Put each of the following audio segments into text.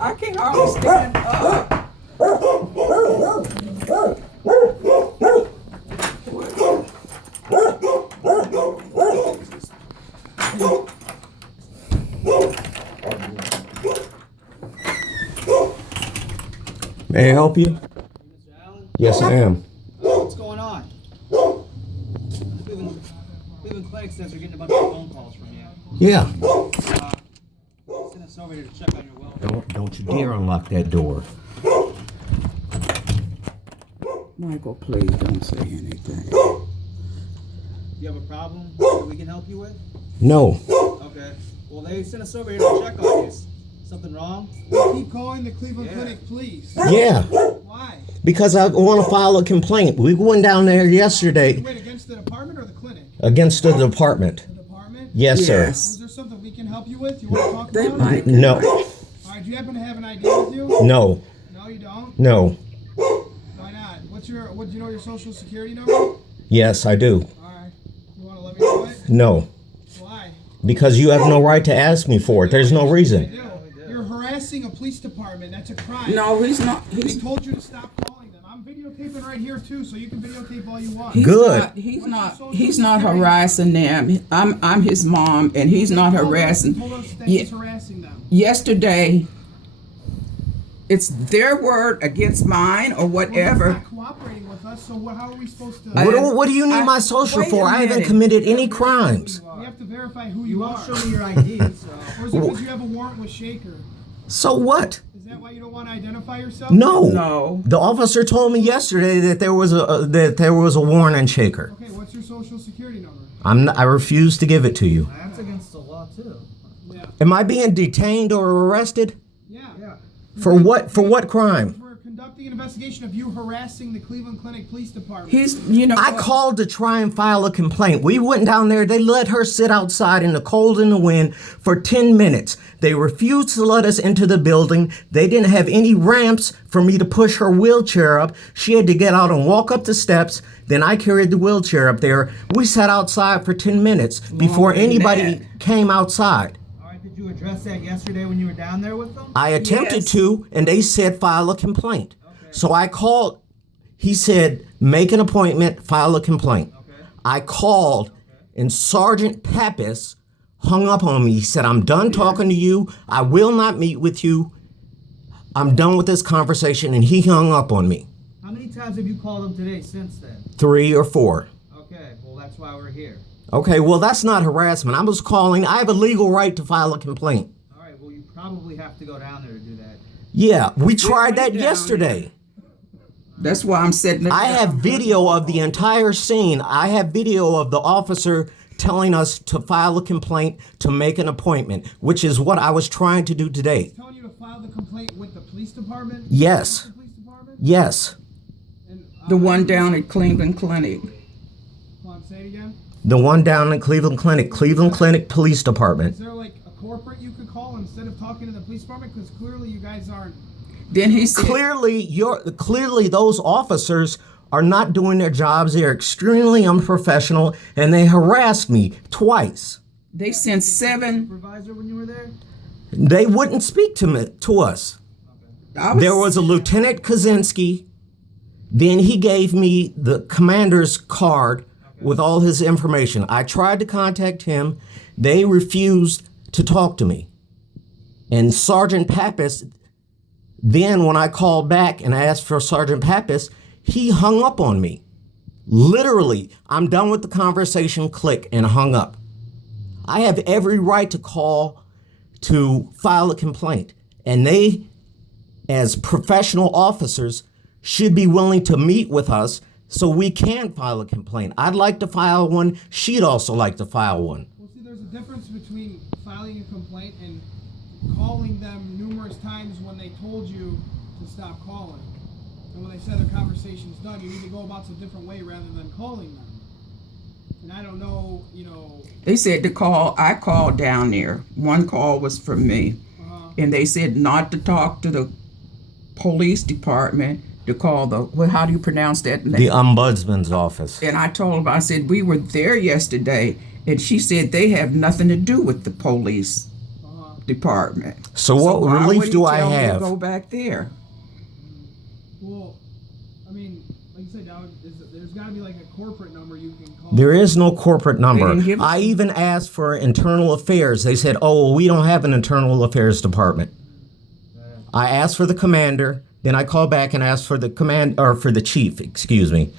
I can't hardly stand up. May I help you? Mr. Allen? Yes, I am. What's going on? Cleveland Clinic says they're getting a bunch of phone calls from you. Yeah. Send us over here to check on your welfare. Don't you dare unlock that door. Michael, please don't say anything. Do you have a problem that we can help you with? No. Okay. Well, they sent us over here to check on you. Something wrong? Keep calling the Cleveland Clinic, please. Yeah. Why? Because I want to file a complaint. We went down there yesterday Wait, against the department or the clinic? against the department. The department? Yes, sir. Is there something we can help you with? You want to talk They about might. it? No. All right, do you happen to have an ID with you? No. No, you don't? No. Why not? Do you know your social security number? All Yes, I do. right. You want to let me know it? No. Why? Because you have no right to ask me for it. There's no I reason. do. You're harassing a police department. That's a crime. No, he's not. They He's, told you to stop calling them. I'm videotaping right here too, so you can videotape all you want. he's Good. Not, he's not harassing them. I'm his mom, and he's not He harassing. told us that Ye- he's harassing them. Yesterday, it's their word against mine or Well, he's whatever. not cooperating with us, so how are we supposed to? What do you need my social wait a for? I haven't minute. committed any crimes. We have to verify who You you won't are. show me your ID, so. Or is it because you have a warrant with Shaker? So what? Is that why you don't want to identify yourself? No. No. The officer told me yesterday that there was a warrant and shaker. Okay, what's your social security number? I refuse to give it to you. That's against the law, too. Yeah. Am I being detained or arrested? Yeah. For what? For what crime? We're conducting an investigation of you harassing the Cleveland Clinic Police Department. He's, you know. I what? called to try and file a complaint. We went down there. They let her sit outside in the cold and the wind for 10 minutes. They refused to let us into the building. They didn't have any ramps for me to push her wheelchair up. She had to get out and walk up the steps. Then I carried the wheelchair up there. We sat outside for 10 minutes before Longer than anybody that. came outside. All right, did you address that yesterday when you were down there with them? I attempted Yes. to, and they said file a complaint. So I called. He said make an appointment, file a complaint. Okay. I called, and Sgt Papas hung up on me. He said, I'm done talking to you. I will not meet with you. I'm done with this conversation, and he hung up on me. How many times have you called them today since then? 3 or 4. Okay, well, that's why we're here. Okay, well, that's not harassment. I was calling. I have a legal right to file a complaint. All right, well, you probably have to go down there to do that. Yeah, we tried that down yesterday. That's why I'm sitting. I have video of the entire scene. I have video of the officer telling us to file a complaint, to make an appointment, which is what I was trying to do today. Telling you to file the complaint with the police department? Yes. The police department? Yes. And, The one down at Cleveland Clinic. Come on, say it again. The one down in Cleveland Clinic Police Is Department. there like a corporate you could call instead of talking to the police department? Because clearly you guys aren't. Then he said, Clearly those officers are not doing their jobs. They're extremely unprofessional, and they harassed me twice. they sent 7. Supervisor when you were there? They wouldn't speak to us. There was a Lieutenant Kaczynski. Then he gave me the commander's card with all his information. I tried to contact him. They refused to talk to me. And Sgt Papas, then when I called back and I asked for Sgt Papas, he hung up on me. Literally, I'm done with the conversation, click, and hung up. I have every right to call to file a complaint. And they, as professional officers, should be willing to meet with us so we can file a complaint. I'd like to file one. She'd also like to file one. Well, see, there's a difference between filing a complaint and calling them numerous times when they told you to stop calling. And when they said their conversation's done, you need to go about it a different way rather than calling them. And I don't know, They said to call. I called down there. One call was from me, and they said not to talk to the police department. To call how do you pronounce that name? The ombudsman's office. And I told him, I said, we were there yesterday, and she said they have nothing to do with the police. department. So what why relief would he do I tell me to have? go back there. Well, I mean, like you said, now there's got to be like a corporate number you can call. There is no corporate number. didn't give us I even asked for internal affairs. They said, "Oh, well, we don't have an internal affairs department." I asked for the commander, then I called back and asked for the for the chief, excuse me.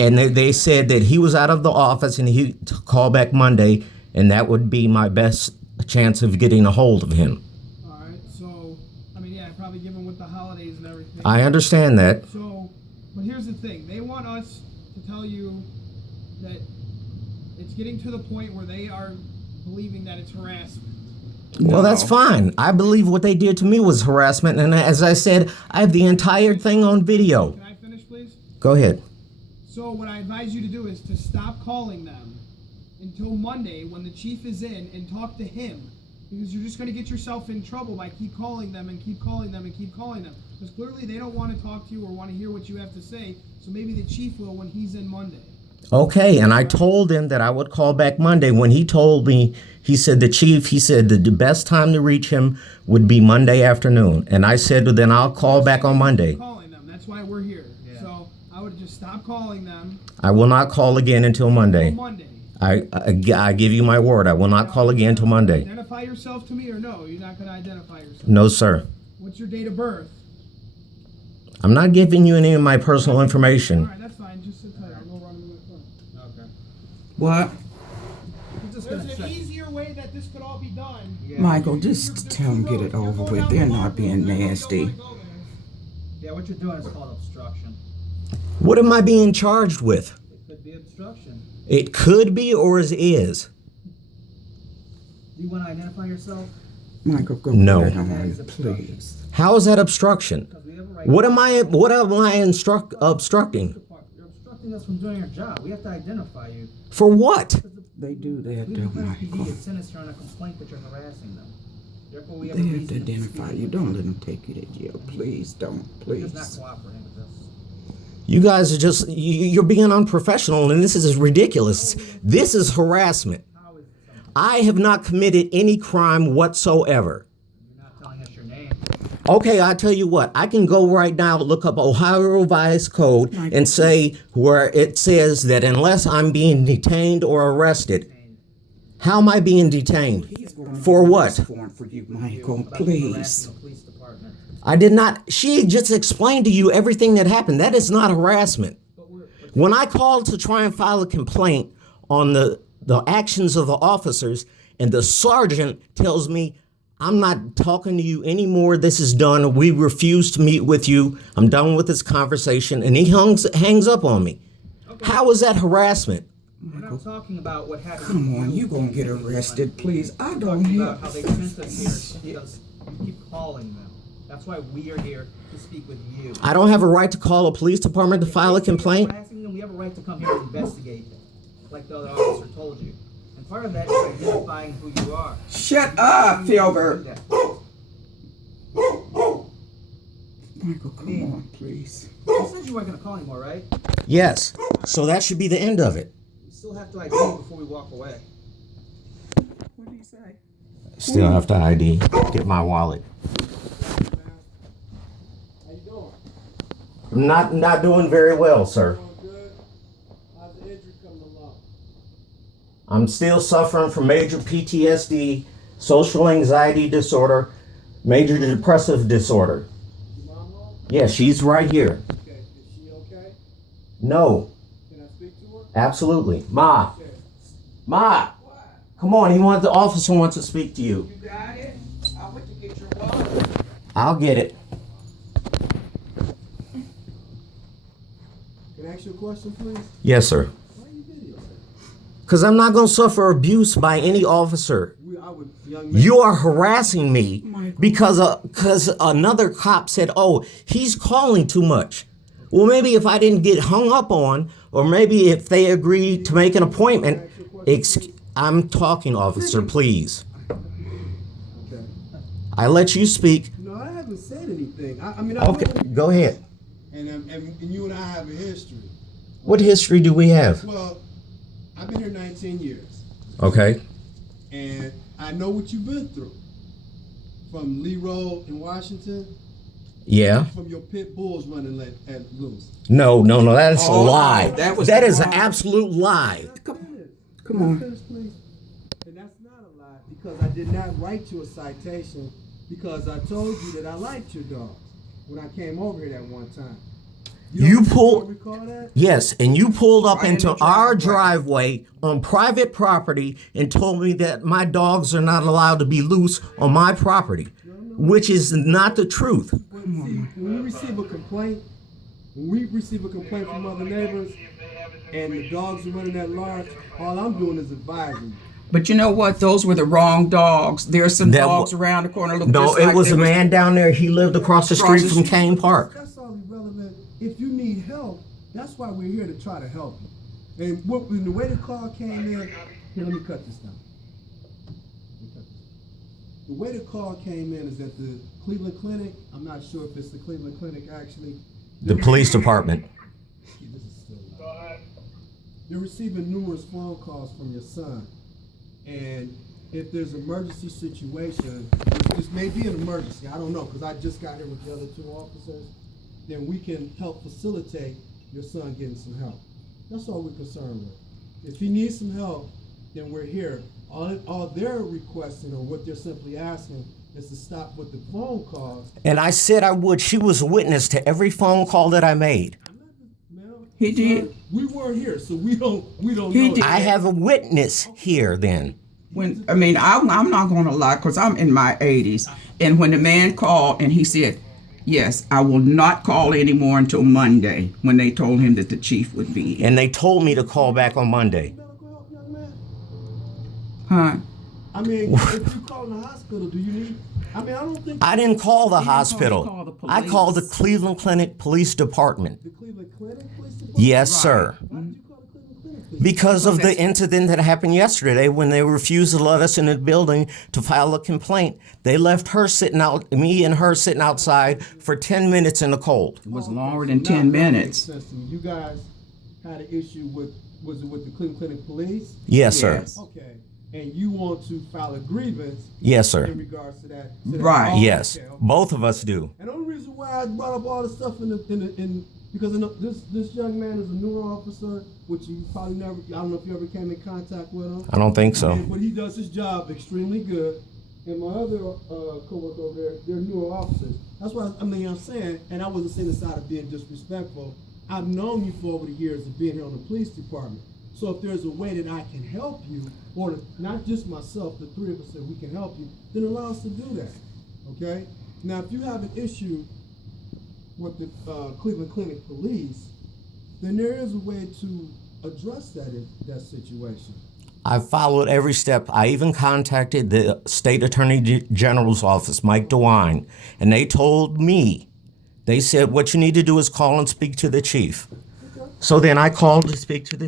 And they said that he was out of the office and he'd call back Monday, and that would be my best chance of getting a hold of him. All right, so, I mean, yeah, probably given with the holidays and everything. I understand that. So, but here's the thing. They want us to tell you that it's getting to the point where they are believing that it's harassment. Well, that's fine. I believe what they did to me was harassment, and as I said, I have the entire thing on video. Can I finish, please? Go ahead. So what I advise you to do is to stop calling them until Monday when the chief is in and talk to him, because you're just going to get yourself in trouble by keep calling them and keep calling them and keep calling them, because clearly they don't want to talk to you or want to hear what you have to say, so maybe the chief will when he's in Monday. Okay, and I told him that I would call back Monday. When he told me, he said that the best time to reach him would be Monday afternoon. And I said, well, then I'll call back on Monday. Calling them. That's why we're here. Yeah. So I would just stop calling them I will not call again until Monday. until Monday. I give you my word. I will not call again until Monday. Identify yourself to me or no? You're not going to identify yourself. No, sir. What's your date of birth? I'm not giving you any of my personal All information. right, that's fine. Just sit tight. I'll go run to my phone. Okay. What? I'm just There's gonna an check. easier way that this could all be done. Yeah. Michael, just tell them get it over with. They're not being nasty. Yeah, what you're doing is called obstruction. What am I being charged with? It could be obstruction. It could be or is. Do you want to identify yourself? Michael, go No. get it on, please. How is that obstruction? Because we have a right. What am I obstructing? You're obstructing us from doing our job. We have to identify you. For what? They do that, Cleveland though, Clinic PD Michael. has sent us here on a complaint that you're harassing them. Therefore, we have They a have reason to identify speak you. with Don't let them take you to jail. Please don't. You're just not Please. cooperating with us. You guys are just, you're being unprofessional, and this is ridiculous. This is harassment. How is it something? I have not committed any crime whatsoever. You're not telling us your name. Okay, I tell you what, I can go right now, look up Ohio Revised Code and say where it says that unless I'm being detained or arrested, how am I being detained? For what? For you, Michael, About you please. harassing the police department. I did not, she just explained to you everything that happened. That is not harassment. When I called to try and file a complaint on the actions of the officers, and the sergeant tells me, I'm not talking to you anymore. This is done. We refuse to meet with you. I'm done with this conversation. And he hangs up on me. How is that harassment? We're not talking about what happened. Come on, you gonna get arrested, please. I We're don't talking hear. about how they sent us here because you keep calling them. That's why we are here to speak with you. I don't have a right to call a police department to file a complaint. Harassing them, we have a right to come here and investigate them, like the other officer told you. And part of that is identifying who you are. Shut up, Filbert. Michael, come on, please. You said you weren't going to call anymore, right? Yes. So that should be the end of it. You still have to ID before we walk away. What did he say? Still have to ID. Get my wallet. How you doing? I'm not doing very well, sir. Doing good. How's the injury coming along? I'm still suffering from major PTSD, social anxiety disorder, major depressive disorder. Your mom home? Yeah, she's right here. Okay. Is she okay? No, Can I speak to her? absolutely. Ma, Okay. Ma, come on. The officer wants to speak to you. You got it? I went to get your wallet. I'll get it. Can I ask you a question, please? Yes, sir. Why are you videoing? Because I'm not going to suffer abuse by any officer. I would, young man. You are harassing me because another cop said, oh, he's calling too much. Well, maybe if I didn't get hung up on, or maybe if they agreed to make an appointment. I'm talking, officer, please. Okay. I let you speak. No, I haven't said anything. I mean, Okay, go ahead. And you and I have a history. What history do we have? Well, I've been here 19 years, Okay. and I know what you've been through. from Lee Road in Washington? Yeah. From your pit bulls running at loose? No, that's a Oh, lie. that was That the is an lie. absolute lie. Come Can I on. finish, please? And that's not a lie, because I did not write you a citation because I told you that I liked your dogs when I came over here that one time. You don't pulled, recall that? yes, and you pulled up Right in into the our driveway. driveway on private property and told me that my dogs are not allowed to be loose on my property, which is not the truth. But see, when we receive a complaint from other neighbors and the dogs are running at large, all I'm doing is advising you. But you know what? Those were the wrong dogs. There's some That dogs wa- around the corner. Look No, just it like was they a man down there. He lived across the Across street the from street. Kane Park. That's all irrelevant. If you need help, that's why we're here to try to help you. And when the way the call came in, here, let me cut this down. The way the call came in is at the Cleveland Clinic. I'm not sure if it's the Cleveland Clinic actually. The police department. This is still loud. You're receiving numerous phone calls from your son. And if there's an emergency situation, this may be an emergency, I don't know, because I just got here with the other 2 officers, then we can help facilitate your son getting some help. That's all we're concerned with. If he needs some help, then we're here. All they're requesting, or what they're simply asking, is to stop with the phone calls. And I said I would. She was a witness to every phone call that I made. Ma'am, He did. We weren't here, so we don't He know. did. I have a witness here then. I'm not going to lie, because I'm in my 80s. And when the man called and he said, yes, I will not call anymore until Monday, when they told him that the chief would be in. And they told me to call back on Monday. Medical help, young man? Huh? I mean, if you call the hospital, do you need? I mean, I don't think I didn't call the didn't call hospital. the I police. called the Cleveland Clinic Police Department. the Cleveland Clinic police department. Yes, sir. Why did you call the Cleveland Clinic police? Because of the incident that happened yesterday when they refused to let us in the building to file a complaint. They left me and her sitting outside for 10 minutes in the cold. It was longer than Now 10 that makes minutes. sense to me. You guys had an issue was it with the Cleveland Clinic police? Yes, sir. Yes. Okay. And you want to file a grievance Yes, in sir. regards to that? Right. Oh, Yes. okay, okay. Both of us do. And the only reason why I brought up all the stuff because I know this young man is a newer officer, which you probably never. I don't know if you ever came in contact with him. I don't think so. But he does his job extremely good. And my other coworker over there, they're newer officers. That's why I'm saying, and I wasn't saying this out of being disrespectful. I've known you for over the years of being here on the police department. So if there's a way that I can help you, or not just myself, the 3 of us that we can help you, then allow us to do that. Okay? Now, if you have an issue with the Cleveland Clinic police, then there is a way to address that situation. I followed every step. I even contacted the State Attorney General's office, Mike DeWine, and they told me, they said, what you need to do is call and speak to the chief. So then I called to speak to the chief.